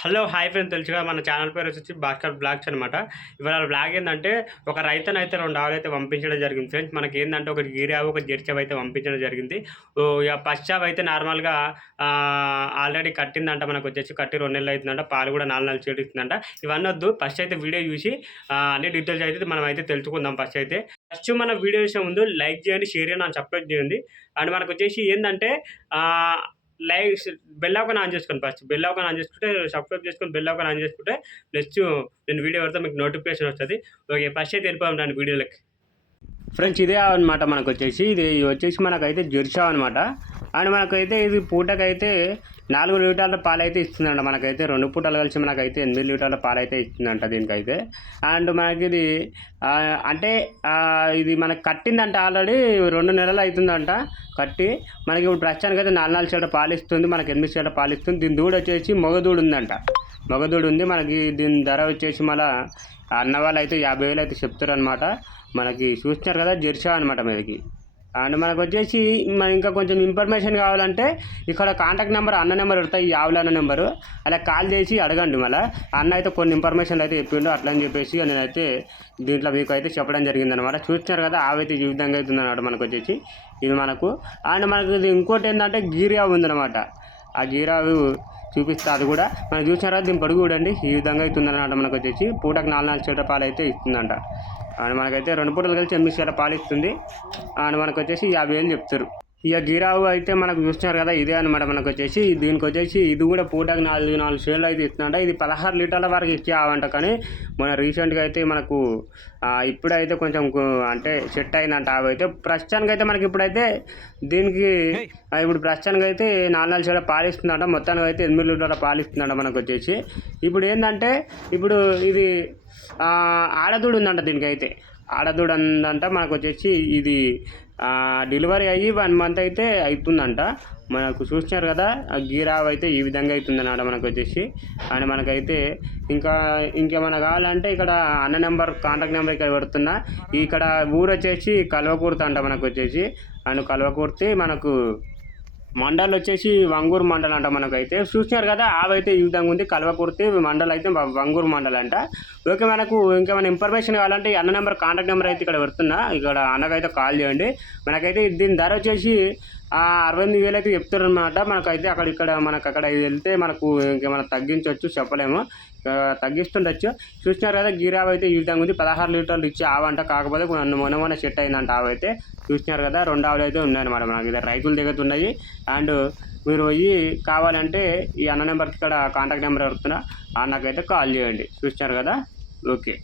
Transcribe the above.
Hello hi friend తెలుసుగా మన channel పేరు వచ్చి భాస్కర్ బ్లాగ్స్ అనమాట ఇవాళ బ్లాగ్ ఏంటంటే ఒక రైతును అయితే రెండు ఆవులు అయితే పంపించడం జరిగింది ఫ్రెండ్స్. మనకి ఏంటంటే ఒక గిరావు ఒక జెర్చావ్ అయితే పంపించడం జరిగింది. ఓ ఇక పశ్చావ్ అయితే నార్మల్గా ఆల్రెడీ కట్టిందంట మనకు వచ్చేసి కట్టి రెండు నెలలు అవుతుందంట. పాలు కూడా నాలుగు నెలలు చేటు ఇస్తుందంట. ఇవన్నీ వద్దు ఫస్ట్ అయితే వీడియో చూసి అన్ని డీటెయిల్స్ అయితే మనం అయితే తెలుసుకుందాం ఫస్ట్ అయితే. ఫస్ట్ మన వీడియో చూసే ముందు లైక్ చేయండి షేర్ చేయండి అని సబ్స్క్రైబ్ చేయండి. అండ్ మనకు వచ్చేసి ఏంటంటే లైక్ బెల్ ఐకాన్ ఆన్ చేసుకోండి ఫస్ట్ బెల్ ఐకాన్ ఆన్ చేసుకుంటే సబ్స్క్రైబ్ చేసుకొని బెల్ ఐకాన్ ఆన్ చేసుకుంటే నెక్స్ట్ నేను వీడియో పెడితే మీకు నోటిఫికేషన్ వస్తుంది. ఓకే ఫస్ట్ అయితే వెళ్ళిపోయాం దాని వీడియోలకి. ఫ్రెండ్స్ ఇదే అనమాట మనకు వచ్చేసి ఇది వచ్చేసి మనకైతే జెర్షా అనమాట అండ్ మనకైతే ఇది పూటకైతే నాలుగు లీటర్ల పాలు అయితే ఇస్తుందంట. మనకైతే రెండు పూటలు కలిసి మనకైతే ఎనిమిది లీటర్ల పాలు అయితే ఇస్తుందంట దీనికైతే. అండ్ మనకి ఇది అంటే ఇది మనకి కట్టిందంట ఆల్రెడీ రెండు నెలలు అవుతుందంట కట్టి. మనకి ఇప్పుడు ప్రస్తుతానికి అయితే నాలుగు నాలుగు చీట పాలు ఇస్తుంది మనకి ఎనిమిది చీట పాలు ఇస్తుంది దీని దూడ వచ్చేసి మగదూడు ఉందంట. మగదూడు ఉంది. మనకి దీని ధర వచ్చేసి మళ్ళీ అన్న వాళ్ళు అయితే యాభై వేలు అయితే చెప్తారనమాట మనకి చూస్తున్నారు కదా జెర్షా అనమాట మీదకి. అండ్ మనకు వచ్చేసి మన ఇంకా కొంచెం ఇన్ఫర్మేషన్ కావాలంటే ఇక్కడ కాంటాక్ట్ నెంబర్ అన్న నెంబర్ పెడతాయి ఈ ఆవుల అన్న నెంబరు అలా కాల్ చేసి అడగండి మళ్ళీ. అన్న అయితే కొన్ని ఇన్ఫర్మేషన్లు అయితే చెప్పిండు అట్లా అని చెప్పేసి నేనైతే దీంట్లో మీకు అయితే చెప్పడం జరిగిందనమాట చూస్తున్నారు కదా ఆవైతే ఈ విధంగా అవుతుంది అనమాట మనకు వచ్చేసి ఇది మనకు. అండ్ మనకు ఇది ఇంకోటి ఏంటంటే గీరియావు ఉందన్నమాట. ఆ జీరాలు చూపిస్తా అది కూడా. మనం చూసినారా దీని పొడుగు చూడండి. ఈ విధంగా అవుతుంది అనమాట మనకు వచ్చేసి పూటకు నాలుగు నాలుగు చీట పాలు అయితే ఇస్తుందంట. అండ్ మనకైతే రెండు పూటలు కలిసి ఎనిమిది చీర పాలు ఇస్తుంది. అండ్ మనకు వచ్చేసి యాభై వేలు చెప్తారు. ఇక గీరావు అయితే మనకు చూస్తున్నారు కదా ఇదే అనమాట మనకు వచ్చేసి దీనికి వచ్చేసి ఇది కూడా పూటకు నాలుగు నాలుగు షేర్లు అయితే ఇస్తుందంట ఇది పదహారు లీటర్ల వరకు ఇచ్చే ఆవంట కానీ మన రీసెంట్గా అయితే మనకు ఇప్పుడైతే కొంచెం అంటే సెట్ అయిందంట. ఆవు అయితే ప్రస్తుతానికి అయితే మనకి ఇప్పుడైతే దీనికి ఇప్పుడు ప్రస్తుతానికి అయితే నాలుగు నాలుగు షేర్ల పాలు ఇస్తుందంట మొత్తానికి అయితే ఎనిమిది లీటర్ల పాలు ఇస్తుందంట మనకు వచ్చేసి ఇప్పుడు ఏంటంటే ఇప్పుడు ఇది ఆడదూడు ఉందంట దీనికైతే. ఆడదూడ ఉందంట మనకు వచ్చేసి ఇది డెలివరీ అయ్యి వన్ మంత్ అయితే అవుతుందంట. మనకు చూసినారు కదా గీ గీరావ్ అయితే ఈ విధంగా అవుతుందన్నమాట మనకు వచ్చేసి. అండ్ మనకైతే ఇంకా ఇంకేమైనా కావాలంటే ఇక్కడ అన్న నెంబర్ కాంటాక్ట్ నెంబర్ ఇక్కడ పెడుతున్నా. ఇక్కడ ఊరు వచ్చేసి కల్వకుర్తి అంట మనకు వచ్చేసి. అండ్ కల్వకుర్తి మనకు మండల్ వచ్చేసి వంగూరు మండల్ అంట మనకైతే. చూసినారు కదా ఆవైతే ఈ విధంగా ఉంది కల్వకుర్తి మండల్ అయితే వంగూరు మండల్ అంట. ఓకే మనకు ఇంకేమైనా ఇన్ఫర్మేషన్ కావాలంటే అన్న నెంబర్ కాంటాక్ట్ నెంబర్ అయితే ఇక్కడ పెడుతున్నా. ఇక్కడ అన్నకైతే కాల్ చేయండి. మనకైతే దీని ధర వచ్చేసి అరవై ఎనిమిది వేలు అయితే చెప్తారు అనమాట మనకైతే అక్కడ ఇక్కడ మనకు అక్కడ వెళ్తే మనకు ఇంకేమైనా తగ్గించవచ్చు చెప్పలేము. తగ్గిస్తుండొచ్చు. చూసినారు కదా గీరావ్ అయితే ఈ విధంగా ఉంది. పదహారు లీటర్లు ఇచ్చి ఆవంట కాకపోతే నన్ను మొన్న మొన్న సెట్ అయిందంట ఆవైతే చూసినారు కదా రెండు ఆవులు అయితే ఉన్నాయన్నమాట మనకి ఇక్కడ రైతుల దగ్గర ఉన్నాయి. అండ్ మీరు పోయి కావాలంటే ఈ అన్న నెంబర్కి ఇక్కడ కాంటాక్ట్ నెంబర్ పెడుతున్నా అన్నకైతే కాల్ చేయండి. చూసినారు కదా? ఓకే.